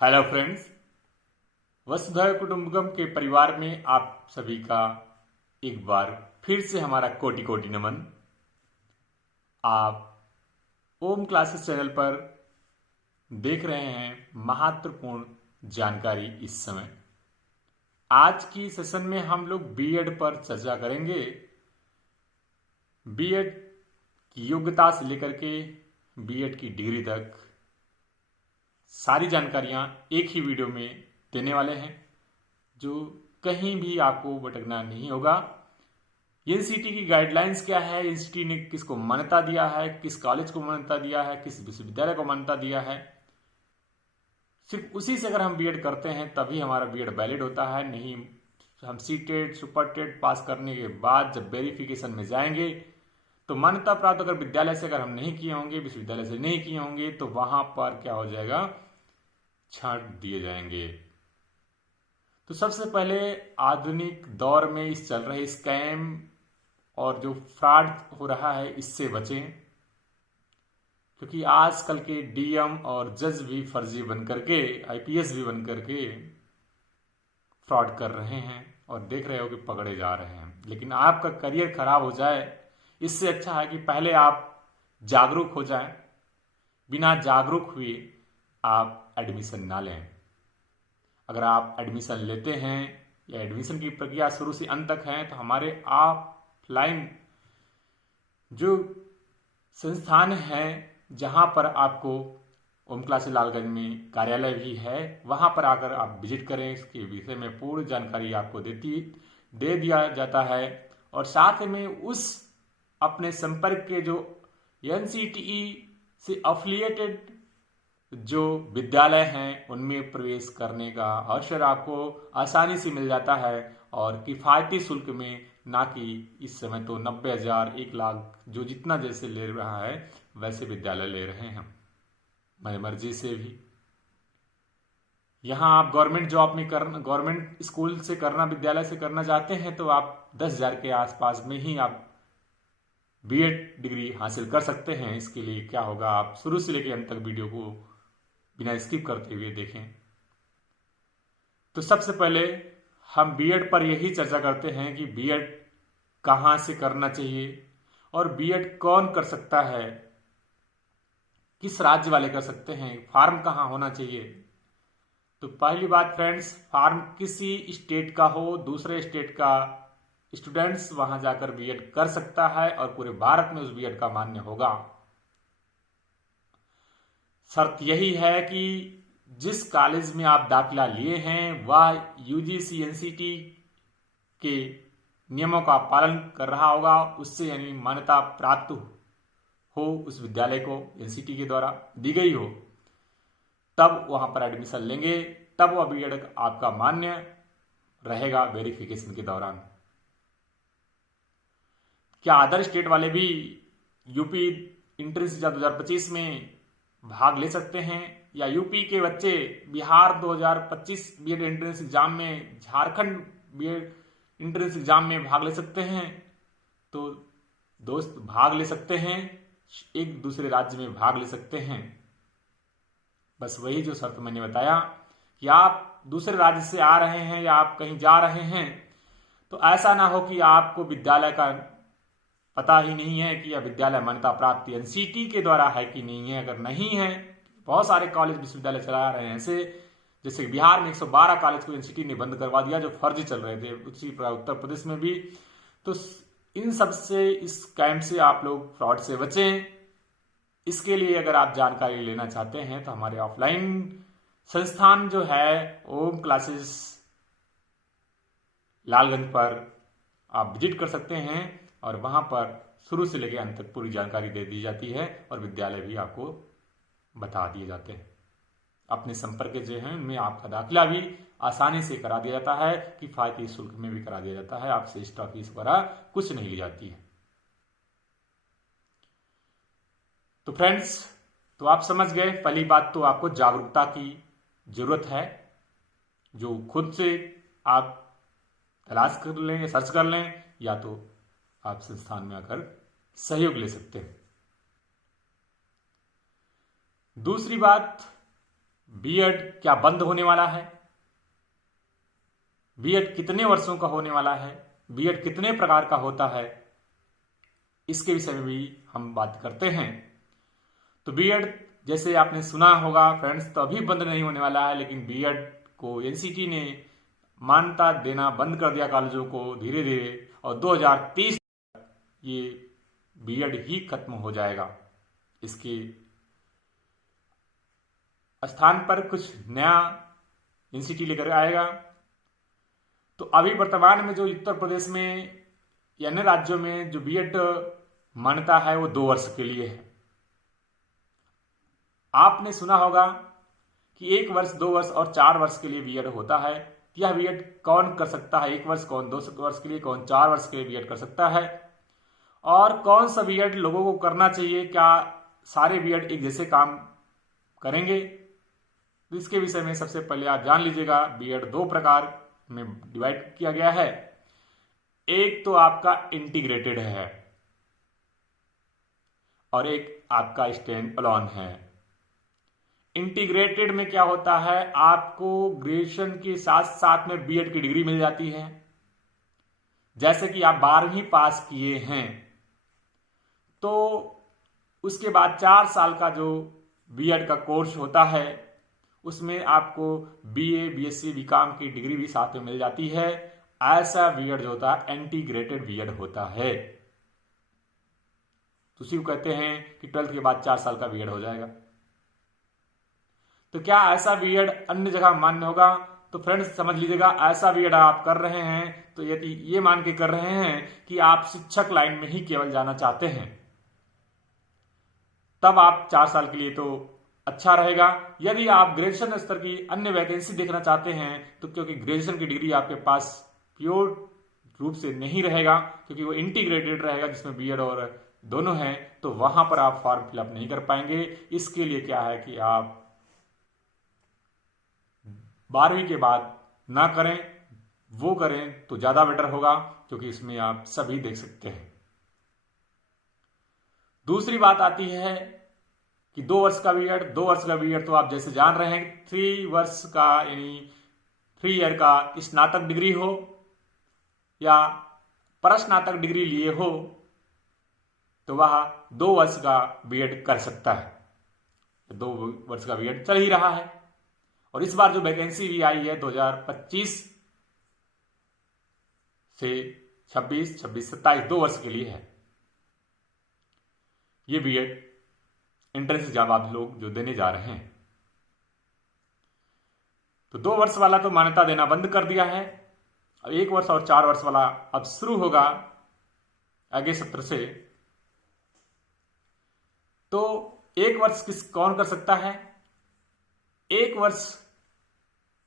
Hello friends. वसुधैव कुटुंबकम के परिवार में आप सभी का एक बार फिर से हमारा कोटि कोटि नमन। आप ओम क्लासेस चैनल पर देख रहे हैं महत्वपूर्ण जानकारी। इस समय आज की सेशन में हम लोग बीएड पर चर्चा करेंगे। बीएड की योग्यता से लेकर के बीएड की डिग्री तक सारी जानकारियां एक ही वीडियो में देने वाले हैं, जो कहीं भी आपको भटकना नहीं होगा। एनसीटी की गाइडलाइंस क्या है, एनसीटी ने किसको मान्यता दिया है, किस कॉलेज को मान्यता दिया है, किस विश्वविद्यालय को मान्यता दिया है, सिर्फ उसी से अगर हम बीएड करते हैं तभी हमारा बीएड वैलिड होता है। नहीं, हम सीटेट सुपर टेट पास करने के बाद जब वेरिफिकेशन में जाएंगे तो मान्यता प्राप्त अगर विद्यालय से अगर हम नहीं किए होंगे, विश्वविद्यालय से नहीं किए होंगे, तो वहां पर क्या हो जाएगा, छांट दिए जाएंगे। तो सबसे पहले आधुनिक दौर में इस चल रहे स्कैम और जो फ्रॉड हो रहा है इससे बचें, क्योंकि आजकल के डीएम और जज भी फर्जी बन करके, आईपीएस भी बन करके फ्रॉड कर रहे हैं और देख रहे हो कि पकड़े जा रहे हैं। लेकिन आपका करियर खराब हो जाए, इससे अच्छा है कि पहले आप जागरूक हो जाएं। बिना जागरूक हुए आप एडमिशन ना लें। अगर आप एडमिशन लेते हैं या एडमिशन की प्रक्रिया शुरू से अंत तक है, तो हमारे ऑफलाइन जो संस्थान है जहां पर आपको ओम क्लासेस लालगंज में कार्यालय भी है, वहां पर आकर आप विजिट करें। इसके विषय में पूर्ण जानकारी आपको दे दिया जाता है। और साथ में उस अपने संपर्क के जो एनसीटीई से अफिलिएटेड जो विद्यालय हैं उनमें प्रवेश करने का अवसर आपको आसानी से मिल जाता है, और किफायती शुल्क में, ना कि इस समय तो 90,000 1 लाख जो जितना जैसे ले रहा है वैसे विद्यालय ले रहे हैं मेरी मर्जी से भी। यहाँ आप गवर्नमेंट जॉब में करना, गवर्नमेंट स्कूल से करना, विद्यालय से करना चाहते हैं तो आप 10,000 के आसपास में ही आप बीएड डिग्री हासिल कर सकते हैं। इसके लिए क्या होगा, आप शुरू से लेकर अंत तक वीडियो को बिना स्किप करते हुए देखें। तो सबसे पहले हम बीएड पर यही चर्चा करते हैं कि बीएड कहाँ से करना चाहिए और बीएड कौन कर सकता है, किस राज्य वाले कर सकते हैं, फार्म कहाँ होना चाहिए। तो पहली बात फ्रेंड्स, फार्म किसी स्टेट का हो, दूसरे स्टेट का स्टूडेंट्स वहां जाकर बीएड कर सकता है और पूरे भारत में उस बीएड का मान्य होगा। शर्त यही है कि जिस कॉलेज में आप दाखिला लिए हैं वह यूजीसी एनसीटी के नियमों का पालन कर रहा होगा, उससे यानी मान्यता प्राप्त हो, उस विद्यालय को एनसीटी के द्वारा दी गई हो, तब वहां पर एडमिशन लेंगे, तब वह बीएड आपका मान्य रहेगा वेरिफिकेशन के दौरान। क्या अदर स्टेट वाले भी यूपी एंट्रेंस एग्जाम 2025 में भाग ले सकते हैं, या यूपी के बच्चे बिहार 2025 बीएड एंट्रेंस एग्जाम में, झारखंड बीएड एंट्रेंस एग्जाम में भाग ले सकते हैं? तो दोस्त भाग ले सकते हैं, एक दूसरे राज्य में भाग ले सकते हैं। बस वही जो शर्त मैंने बताया कि आप दूसरे राज्य से आ रहे हैं या आप कहीं जा रहे हैं, तो ऐसा ना हो कि आपको विद्यालय का पता ही नहीं है कि यह विद्यालय मान्यता प्राप्त एनसीटी के द्वारा है कि नहीं है। अगर नहीं है, बहुत सारे कॉलेज विश्वविद्यालय चला रहे हैं ऐसे, जैसे बिहार में 112 कॉलेज को एनसीटी ने बंद करवा दिया जो फर्जी चल रहे थे, उसी उत्तर प्रदेश में भी। तो इन सब से, इस कैंप से आप लोग फ्रॉड से बचें। इसके लिए अगर आप जानकारी लेना चाहते हैं तो हमारे ऑफलाइन संस्थान जो है ओम क्लासेस लालगंज पर आप विजिट कर सकते हैं, और वहां पर शुरू से लेकर अंत तक पूरी जानकारी दे दी जाती है और विद्यालय भी आपको बता दिए जाते हैं। अपने संपर्क जो हैं उनमें आपका दाखिला भी आसानी से करा दिया जाता है, किफायती शुल्क में भी करा दिया जाता है, आपसे एक्स्ट्रा फीस वगैरह कुछ नहीं ली जाती है। तो फ्रेंड्स, तो आप समझ गए, पहली बात तो आपको जागरूकता की जरूरत है, जो खुद से आप तलाश कर लें या सर्च कर लें, या तो आप संस्थान में आकर सहयोग ले सकते हैं। दूसरी बात, बीएड क्या बंद होने वाला है, बीएड कितने वर्षों का होने वाला है, बीएड कितने प्रकार का होता है, इसके विषय में भी हम बात करते हैं। तो बीएड जैसे आपने सुना होगा फ्रेंड्स, तो अभी बंद नहीं होने वाला है, लेकिन बीएड को एनसीटी ने मान्यता देना बंद कर दिया कॉलेजों को धीरे धीरे, और 2030 ये बीएड ही खत्म हो जाएगा। इसके स्थान पर कुछ नया एनसीटी लेकर आएगा। तो अभी वर्तमान में जो उत्तर प्रदेश में या अन्य राज्यों में जो बीएड मान्यता है वो 2 वर्ष के लिए है। आपने सुना होगा कि 1 वर्ष, 2 वर्ष और 4 वर्ष के लिए बीएड होता है। यह बीएड कौन कर सकता है, 1 वर्ष कौन, 2 वर्ष के लिए कौन, 4 वर्ष के लिए बीएड कर सकता है, और कौन सा बीएड लोगों को करना चाहिए, क्या सारे बीएड एक जैसे काम करेंगे। तो इसके विषय में सबसे पहले आप जान लीजिएगा, बीएड 2 प्रकार में डिवाइड किया गया है। एक तो आपका इंटीग्रेटेड है और एक आपका स्टैंड अलोन है। इंटीग्रेटेड में क्या होता है, आपको ग्रेजुएशन के साथ साथ में बीएड की डिग्री मिल जाती है। जैसे कि आप 12वीं पास किए हैं तो उसके बाद 4 साल का जो बीएड का कोर्स होता है उसमें आपको बीए, बीएससी, बीकॉम की डिग्री भी साथ में मिल जाती है। ऐसा बीएड जो होता है इंटीग्रेटेड बीएड होता है। तो उसी को कहते हैं कि 12th के बाद 4 साल का बीएड हो जाएगा। तो क्या ऐसा बीएड अन्य जगह मान्य होगा? तो फ्रेंड्स समझ लीजिएगा, ऐसा बीएड आप कर रहे हैं तो यदि ये मान के कर रहे हैं कि आप शिक्षक लाइन में ही केवल जाना चाहते हैं, तब आप 4 साल के लिए तो अच्छा रहेगा। यदि आप ग्रेजुएशन स्तर की अन्य वैकेंसी देखना चाहते हैं तो क्योंकि ग्रेजुएशन की डिग्री आपके पास प्योर रूप से नहीं रहेगा, क्योंकि वो इंटीग्रेटेड रहेगा जिसमें बीएड और दोनों हैं, तो वहां पर आप फॉर्म फिलअप नहीं कर पाएंगे। इसके लिए क्या है कि आप 12वीं के बाद ना करें, वो करें तो ज्यादा बेटर होगा, क्योंकि इसमें आप सभी देख सकते हैं। दूसरी बात आती है कि 2 वर्ष का बीएड, 2 वर्ष का बीएड तो आप जैसे जान रहे हैं 3 वर्ष का यानी 3 ईयर का स्नातक डिग्री हो या परस्नातक डिग्री लिए हो तो वह 2 वर्ष का बीएड कर सकता है। 2 वर्ष का बीएड चल ही रहा है और इस बार जो वैकेंसी भी आई है 2025 से 26, 27 2 वर्ष के लिए है। ये बीएड एंट्रेंस एग्जाम आप लोग जो देने जा रहे हैं, तो 2 वर्ष वाला तो मान्यता देना बंद कर दिया है। अब 1 वर्ष और 4 वर्ष वाला अब शुरू होगा आगे सत्र से। तो 1 वर्ष कौन कर सकता है? 1 वर्ष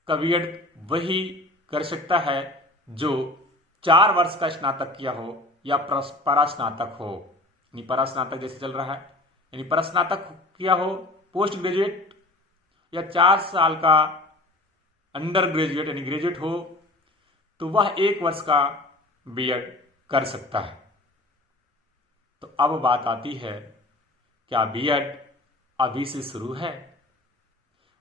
का बीएड वही कर सकता है जो 4 वर्ष का स्नातक किया हो या परास्नातक हो। यानी परास्नातक जैसे चल रहा है, यानी परास्नातक किया हो, पोस्ट ग्रेजुएट या 4 साल का अंडर ग्रेजुएट यानी ग्रेजुएट हो, तो वह 1 वर्ष का बीएड कर सकता है। तो अब बात आती है, क्या बीएड अभी से शुरू है?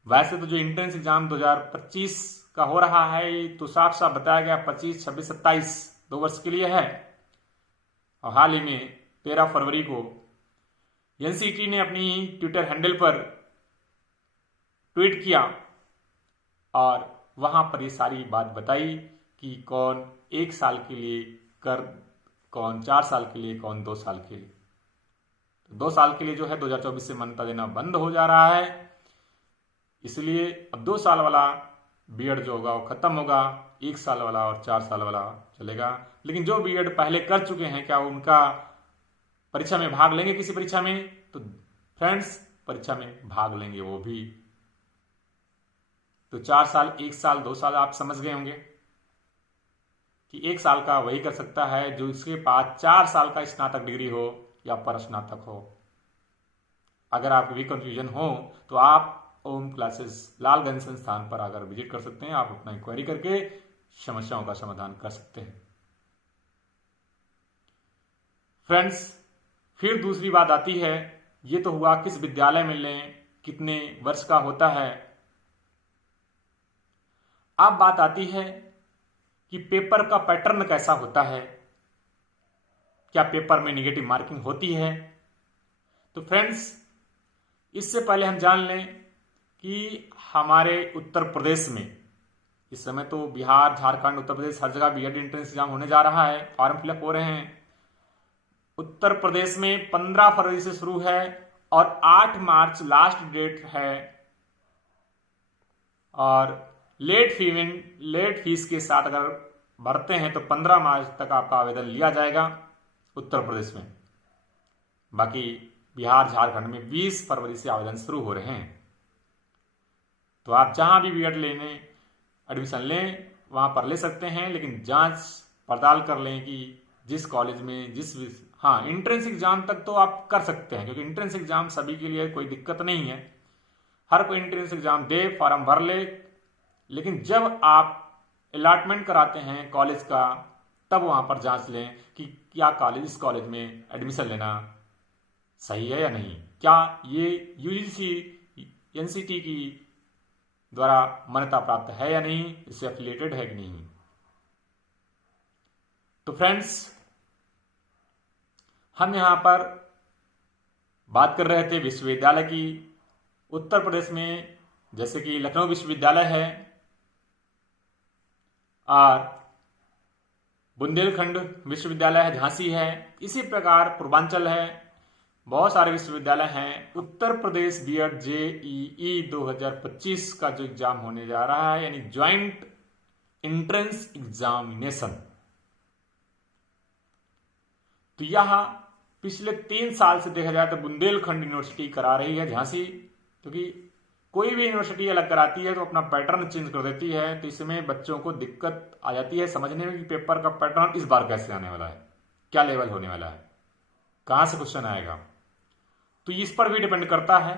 वैसे तो जो एंट्रेंस एग्जाम 2025 का हो रहा है तो साफ साफ बताया गया 25, 26, 27 2 वर्ष के लिए है। और हाल ही में 13 फरवरी को एनसीटी ने अपनी ट्विटर हैंडल पर ट्वीट किया और वहां पर ये सारी बात बताई कि कौन 1 साल के लिए कर, कौन 4 साल के लिए, कौन 2 साल के लिए। तो 2 साल के लिए जो है 2024 से मान्यता देना बंद हो जा रहा है, इसलिए अब 2 साल वाला बीएड जो होगा वो खत्म होगा, 1 साल वाला और 4 साल वाला चलेगा। लेकिन जो बीएड पहले कर चुके हैं, क्या उनका परीक्षा में भाग लेंगे किसी परीक्षा में? तो फ्रेंड्स परीक्षा में भाग लेंगे वो भी। तो 4 साल, 1 साल, 2 साल आप समझ गए होंगे कि 1 साल का वही कर सकता है जो इसके पास 4 साल का स्नातक डिग्री हो या परस्नातक हो। अगर आपको भी कंफ्यूजन हो तो आप ओम क्लासेस लालगंज संस्थान पर आकर विजिट कर सकते हैं। आप अपना इंक्वायरी करके समस्याओं का समाधान कर सकते हैं। फ्रेंड्स फिर दूसरी बात आती है, ये तो हुआ किस विद्यालय में लें, कितने वर्ष का होता है। अब बात आती है कि पेपर का पैटर्न कैसा होता है, क्या पेपर में निगेटिव मार्किंग होती है। तो फ्रेंड्स, इससे पहले हम जान लें कि हमारे उत्तर प्रदेश में इस समय तो बिहार, झारखंड, उत्तर प्रदेश हर जगह बीएड एंट्रेंस एग्जाम होने जा रहा है, फॉर्म फिलअप हो रहे हैं। उत्तर प्रदेश में 15 फरवरी से शुरू है और 8 मार्च लास्ट डेट है। और लेट फीस के साथ अगर भरते हैं तो 15 मार्च तक आपका आवेदन लिया जाएगा उत्तर प्रदेश में। बाकी बिहार, झारखंड में 20 फरवरी से आवेदन शुरू हो रहे हैं। तो आप जहां भी बीएड लेने एडमिशन लें वहां पर ले सकते हैं, लेकिन जांच पड़ताल कर लें कि जिस कॉलेज में एंट्रेंस एग्जाम तक तो आप कर सकते हैं, क्योंकि एंट्रेंस एग्जाम सभी के लिए कोई दिक्कत नहीं है। हर कोई एंट्रेंस एग्जाम दे, फॉर्म भर ले, लेकिन जब आप अलॉटमेंट कराते हैं कॉलेज का तब वहां पर जांच लें कि क्या इस कॉलेज में एडमिशन लेना सही है या नहीं, क्या ये यूजीसी एनसीटी की द्वारा मान्यता प्राप्त है या नहीं, इससे एफिलिएटेड है कि नहीं। तो फ्रेंड्स, हम यहां पर बात कर रहे थे विश्वविद्यालय की। उत्तर प्रदेश में जैसे कि लखनऊ विश्वविद्यालय है और बुंदेलखंड विश्वविद्यालय है, झांसी है, इसी प्रकार पूर्वांचल है, बहुत सारे विश्वविद्यालय हैं। उत्तर प्रदेश बीएड जेईई 2025 का जो एग्जाम होने जा रहा है, यानी ज्वाइंट एंट्रेंस एग्जामिनेशन, तो यह पिछले 3 साल से देखा जाए तो बुंदेलखंड यूनिवर्सिटी करा रही है, झांसी, क्योंकि कोई भी यूनिवर्सिटी अलग कराती है तो अपना पैटर्न चेंज कर देती है, तो इसमें बच्चों को दिक्कत आ जाती है समझने में कि पेपर का पैटर्न इस बार कैसे आने वाला है, क्या लेवल होने वाला है, कहां से क्वेश्चन आएगा, तो इस पर भी डिपेंड करता है।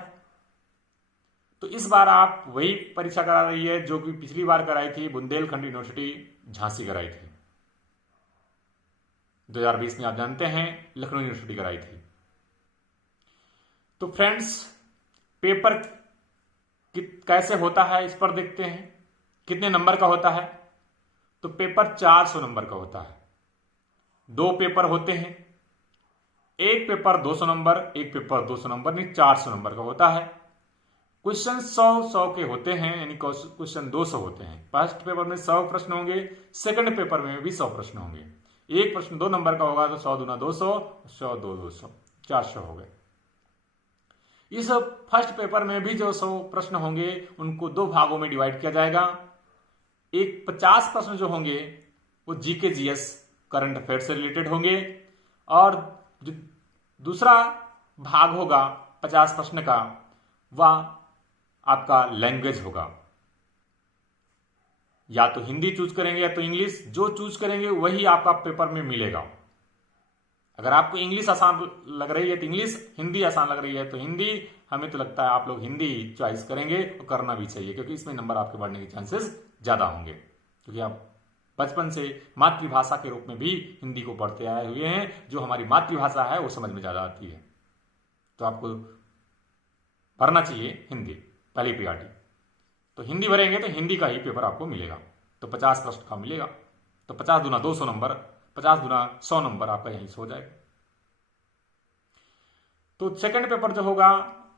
तो इस बार आप वही परीक्षा करा रही है जो कि पिछली बार कराई थी बुंदेलखंड यूनिवर्सिटी झांसी कराई थी। 2020 में आप जानते हैं लखनऊ यूनिवर्सिटी कराई थी। तो फ्रेंड्स, पेपर कैसे होता है इस पर देखते हैं, कितने नंबर का होता है। तो पेपर 400 नंबर का होता है। 2 पेपर होते हैं, एक पेपर 200 नंबर, एक पेपर 200 नंबर, नहीं 400 नंबर का होता है। क्वेश्चन 100 के होते हैं, यानी क्वेश्चन 200 होते हैं। फर्स्ट पेपर में 100 प्रश्न होंगे, सेकंड पेपर में भी 100 प्रश्न होंगे। एक प्रश्न 2 नंबर का होगा तो 100 दूना 200, 100 2 200, 400 हो गए। इस फर्स्ट पेपर में भी जो 100 प्रश्न होंगे उनको 2 भागों में डिवाइड किया जाएगा। एक 50 प्रश्न जो होंगे वो जीके जीएस करंट अफेयर से रिलेटेड होंगे, और जो दूसरा भाग होगा 50 प्रश्न का वह आपका लैंग्वेज होगा। या तो हिंदी चूज करेंगे या तो इंग्लिश, जो चूज करेंगे वही आपका पेपर में मिलेगा। अगर आपको इंग्लिश आसान लग रही है तो इंग्लिश, हिंदी आसान लग रही है तो हिंदी। हमें तो लगता है आप लोग हिंदी चॉइस करेंगे, और करना भी चाहिए, क्योंकि इसमें नंबर आपके बढ़ने के चांसेस ज्यादा होंगे, क्योंकि आप बचपन से मातृभाषा के रूप में भी हिंदी को पढ़ते आए हुए हैं। जो हमारी मातृभाषा है वो समझ में ज्यादा आती है, तो आपको पढ़ना चाहिए हिंदी पहली प्रायोरिटी। तो हिंदी भरेंगे तो हिंदी का ही पेपर आपको मिलेगा, तो 50 प्रश्न का मिलेगा। तो 50 दूना 200 नंबर, 50 दूना 100 नंबर आपका यहीं से हो जाएगा। तो सेकंड पेपर जो होगा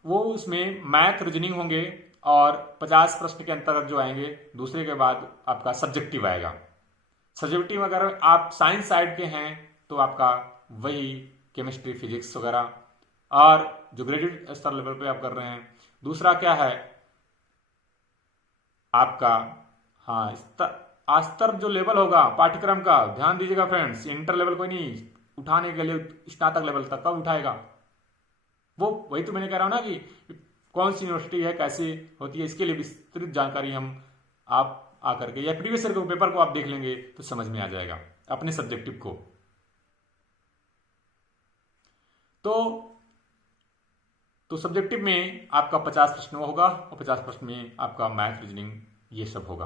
वो उसमें मैथ, रीजनिंग होंगे, और 50 प्रश्न के अंतर्गत जो आएंगे दूसरे के बाद आपका सब्जेक्टिव आएगा। सब्जेक्टिव अगर आप साइंस साइड के हैं तो आपका वही केमिस्ट्री, फिजिक्स वगैरह, और जो ग्रेजुएट स्तर लेवल पे आप कर रहे हैं। दूसरा क्या है आपका, स्तर जो लेवल होगा पाठ्यक्रम का, ध्यान दीजिएगा फ्रेंड्स, इंटर लेवल कोई नहीं, उठाने के लिए स्नातक लेवल तक का उठाएगा वो। वही तो मैंने कह रहा हूं ना कि कौन सी यूनिवर्सिटी है, कैसे होती है, इसके लिए विस्तृत जानकारी हम आप आकर के या प्रीवियस ईयर के पेपर को आप देख लेंगे तो समझ में आ जाएगा अपने सब्जेक्टिव को। तो सब्जेक्टिव में आपका 50 प्रश्न होगा, और 50 प्रश्न में आपका मैथ, रीजनिंग ये सब होगा।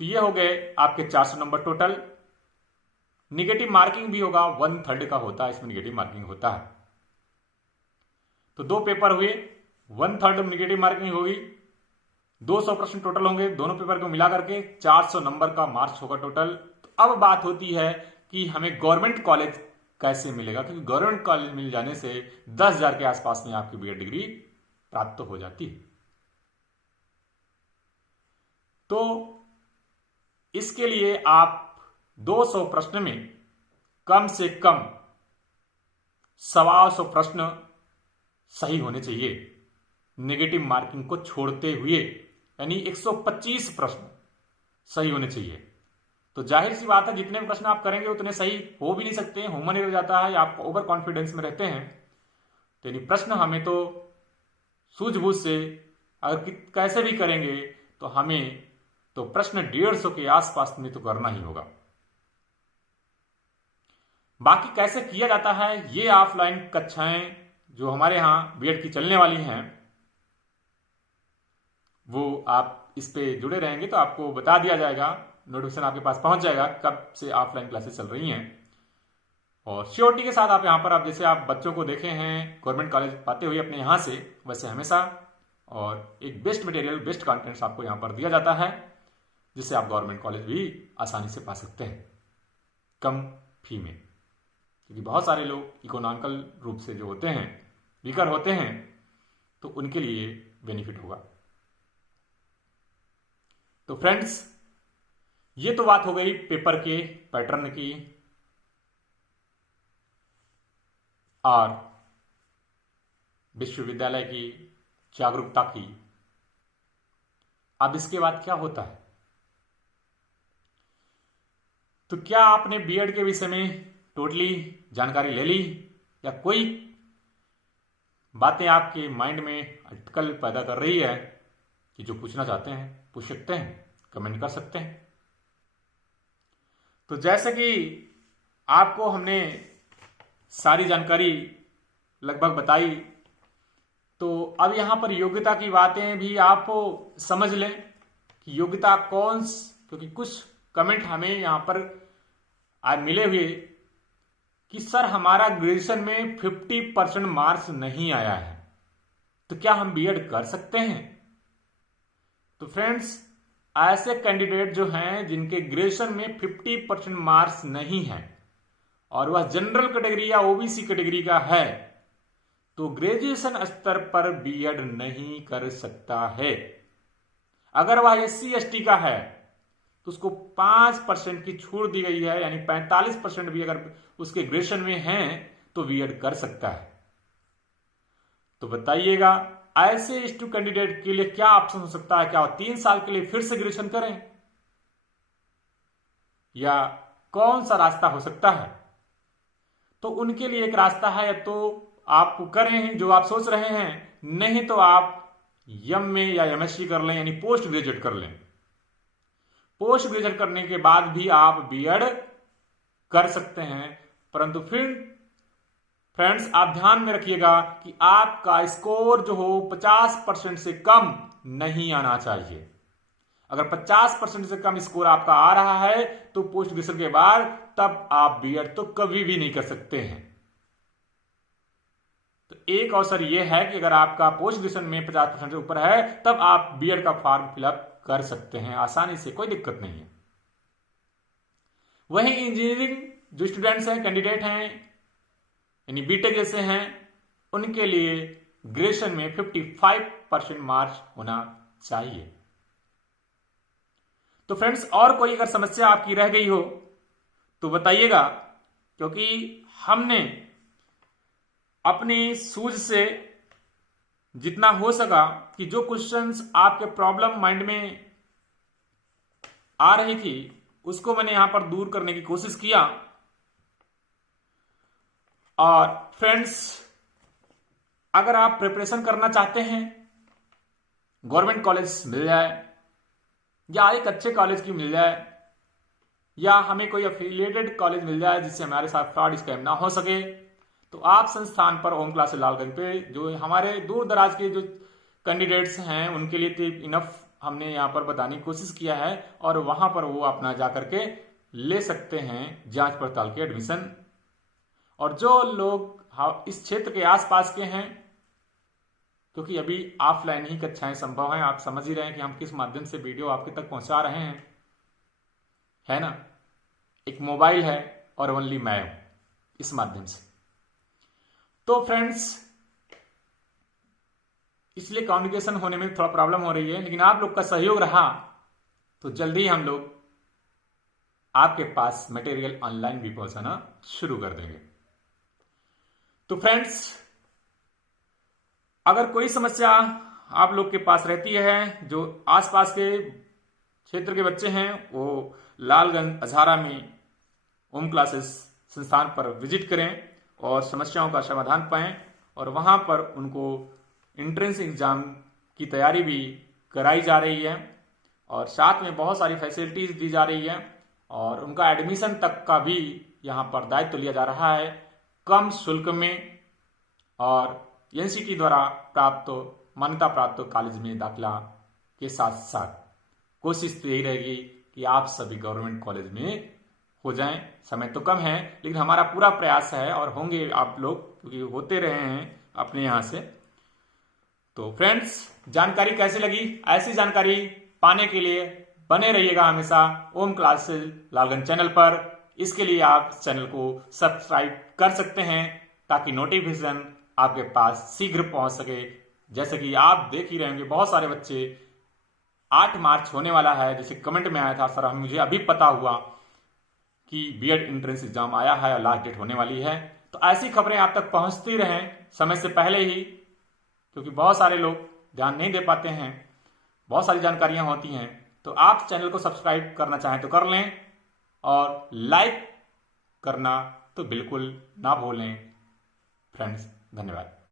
तो ये हो गए आपके 400 नंबर टोटल। निगेटिव मार्किंग भी होगा, 1/3 का होता है इसमें, निगेटिव मार्किंग होता है। तो 2 पेपर हुए, 1/3 निगेटिव मार्किंग होगी, 200 प्रश्न टोटल होंगे, दोनों पेपर को मिला करके 400 नंबर का मार्क्स होगा टोटल। तो अब बात होती है कि हमें गवर्नमेंट कॉलेज कैसे मिलेगा, क्योंकि गवर्नमेंट कॉलेज मिल जाने से 10,000 के आसपास में आपकी बीएड डिग्री प्राप्त हो जाती है। तो इसके लिए आप 200 प्रश्न में कम से कम 125 प्रश्न सही होने चाहिए, नेगेटिव मार्किंग को छोड़ते हुए, यानी 125 प्रश्न सही होने चाहिए। तो जाहिर सी बात है, जितने प्रश्न आप करेंगे उतने सही हो भी नहीं सकते हैं, ह्यूमन एरर जाता है, आप ओवर कॉन्फिडेंस में रहते हैं। तो यानी प्रश्न हमें तो सूझबूझ से अगर कैसे भी करेंगे तो हमें तो प्रश्न 150 के आसपास में तो करना ही होगा। बाकी कैसे किया जाता है, ये ऑफलाइन कक्षाएं जो हमारे यहां बीएड की चलने वाली हैं, वो आप इस पे जुड़े रहेंगे तो आपको बता दिया जाएगा, नोटिफिकेशन आपके पास पहुंच जाएगा कब से ऑफलाइन क्लासेस चल रही हैं। और श्योरिटी के साथ आप यहाँ पर, आप जैसे आप बच्चों को देखे हैं गवर्नमेंट कॉलेज पाते हुए अपने यहाँ से, वैसे हमेशा, और एक बेस्ट मटेरियल, बेस्ट कंटेंट्स आपको यहाँ पर दिया जाता है, जिससे आप गवर्नमेंट कॉलेज भी आसानी से पा सकते हैं कम फी में। क्योंकि बहुत सारे लोग इकोनॉमिकल रूप से जो होते हैं, वीकर होते हैं, तो उनके लिए बेनिफिट होगा। तो फ्रेंड्स, ये तो बात हो गई पेपर के पैटर्न की और विश्वविद्यालय की जागरूकता की। अब इसके बाद क्या होता है, तो क्या आपने बीएड के विषय में टोटली जानकारी ले ली, या कोई बातें आपके माइंड में अटकल पैदा कर रही है कि जो पूछना चाहते हैं पूछ सकते हैं, कमेंट कर सकते हैं। तो जैसे कि आपको हमने सारी जानकारी लगभग बताई, तो अब यहां पर योग्यता की बातें भी आप समझ लें कि योग्यता कौन, क्योंकि कुछ कमेंट हमें यहां पर आज मिले हुए कि सर हमारा ग्रेजुएशन में 50% मार्क्स नहीं आया है, तो क्या हम बीएड कर सकते हैं। तो फ्रेंड्स, ऐसे कैंडिडेट जो हैं जिनके ग्रेजुएशन में 50% मार्क्स नहीं है और वह जनरल कैटेगरी या ओबीसी कैटेगरी का है, तो ग्रेजुएशन स्तर पर बीएड नहीं कर सकता है। अगर वह एससी एसटी का है तो उसको 5% की छूट दी गई है, यानी 45% भी अगर उसके ग्रेजुएशन में हैं तो बीएड कर सकता है। तो बताइएगा, ऐसे स्टूडेंट कैंडिडेट के लिए क्या ऑप्शन हो सकता है, क्या वो 3 साल के लिए फिर से ग्रेजुएशन करें, या कौन सा रास्ता हो सकता है। तो उनके लिए एक रास्ता है, तो आप करें जो आप सोच रहे हैं, नहीं तो आप एमए या एमएससी कर लें, यानी पोस्ट ग्रेजुएट कर लें। पोस्ट ग्रेजुएट करने के बाद भी आप बीएड कर सकते हैं, परंतु फिर फ्रेंड्स आप ध्यान में रखिएगा कि आपका स्कोर जो हो 50% से कम नहीं आना चाहिए। अगर 50% से कम स्कोर आपका आ रहा है तो पोस्ट ग्रेजुएशन के बाद तब आप बीएड तो कभी भी नहीं कर सकते हैं। तो एक अवसर यह है कि अगर आपका पोस्ट ग्रेजुएशन में 50% से ऊपर है तब आप बीएड का फॉर्म फिलअप कर सकते हैं आसानी से, कोई दिक्कत नहीं है। वहीं इंजीनियरिंग जो स्टूडेंट्स हैं, कैंडिडेट हैं, यानी बीटेक जैसे हैं, उनके लिए ग्रेजुएशन में 55% मार्क्स होना चाहिए। तो फ्रेंड्स, और कोई अगर समस्या आपकी रह गई हो तो बताइएगा, क्योंकि हमने अपनी सूझ से जितना हो सका कि जो क्वेश्चंस आपके प्रॉब्लम माइंड में आ रही थी उसको मैंने यहां पर दूर करने की कोशिश किया। और फ्रेंड्स, अगर आप प्रिपरेशन करना चाहते हैं, गवर्नमेंट कॉलेज मिल जाए या एक अच्छे कॉलेज की मिल जाए, या हमें कोई अफिलिएटेड कॉलेज मिल जाए जिससे हमारे साथ फ्रॉड स्कैम ना हो सके, तो आप संस्थान पर ओम क्लासेस लालगंज पे, जो हमारे दूर दराज के जो कैंडिडेट्स हैं उनके लिए तो इनफ हमने यहाँ पर बताने की कोशिश किया है, और वहां पर वो अपना जा करके ले सकते हैं जांच पड़ताल के एडमिशन। और जो लोग इस क्षेत्र के आसपास के हैं क्योंकि अभी ऑफलाइन ही कक्षाएं संभव हैं। आप समझ ही रहे हैं कि हम किस माध्यम से वीडियो आपके तक पहुंचा रहे हैं, है ना। एक मोबाइल है और ओनली मैं हूं इस माध्यम से। तो फ्रेंड्स, इसलिए कम्युनिकेशन होने में थोड़ा प्रॉब्लम हो रही है, लेकिन आप लोग का सहयोग रहा तो जल्दी ही हम लोग आपके पास मटेरियल ऑनलाइन भी पहुंचाना शुरू कर देंगे। तो फ्रेंड्स, अगर कोई समस्या आप लोग के पास रहती है, जो आसपास के क्षेत्र के बच्चे हैं वो लालगंज अझारा में ओम क्लासेस संस्थान पर विजिट करें और समस्याओं का समाधान पाएं। और वहां पर उनको एंट्रेंस एग्जाम की तैयारी भी कराई जा रही है और साथ में बहुत सारी फैसिलिटीज दी जा रही है और उनका एडमिशन तक का भी यहाँ पर दायित्व लिया जा रहा है कम शुल्क में। और एनसीटी द्वारा प्राप्त मान्यता प्राप्त कॉलेज में दाखिला के साथ साथ कोशिश तो यही रहेगी कि आप सभी गवर्नमेंट कॉलेज में हो जाएं। समय तो कम है, लेकिन हमारा पूरा प्रयास है और होंगे आप लोग, क्योंकि होते रहे हैं अपने यहाँ से। तो फ्रेंड्स, जानकारी कैसी लगी? ऐसी जानकारी पाने के लिए बने रहिएगा हमेशा ओम क्लासेस लालगंज चैनल पर। इसके लिए आप चैनल को सब्सक्राइब कर सकते हैं ताकि नोटिफिकेशन आपके पास शीघ्र पहुंच सके। जैसे कि आप देख ही रहेंगे, बहुत सारे बच्चे 8 मार्च होने वाला है, जैसे कमेंट में आया था सर मुझे अभी पता हुआ कि बीएड एंट्रेंस एग्जाम आया है और लास्ट डेट होने वाली है। तो ऐसी खबरें आप तक पहुंचती रहें समय से पहले ही, क्योंकि बहुत सारे लोग ध्यान नहीं दे पाते हैं, बहुत सारी जानकारियां होती हैं। तो आप चैनल को सब्सक्राइब करना चाहें तो कर लें और लाइक करना तो बिल्कुल ना भूलें। फ्रेंड्स, धन्यवाद।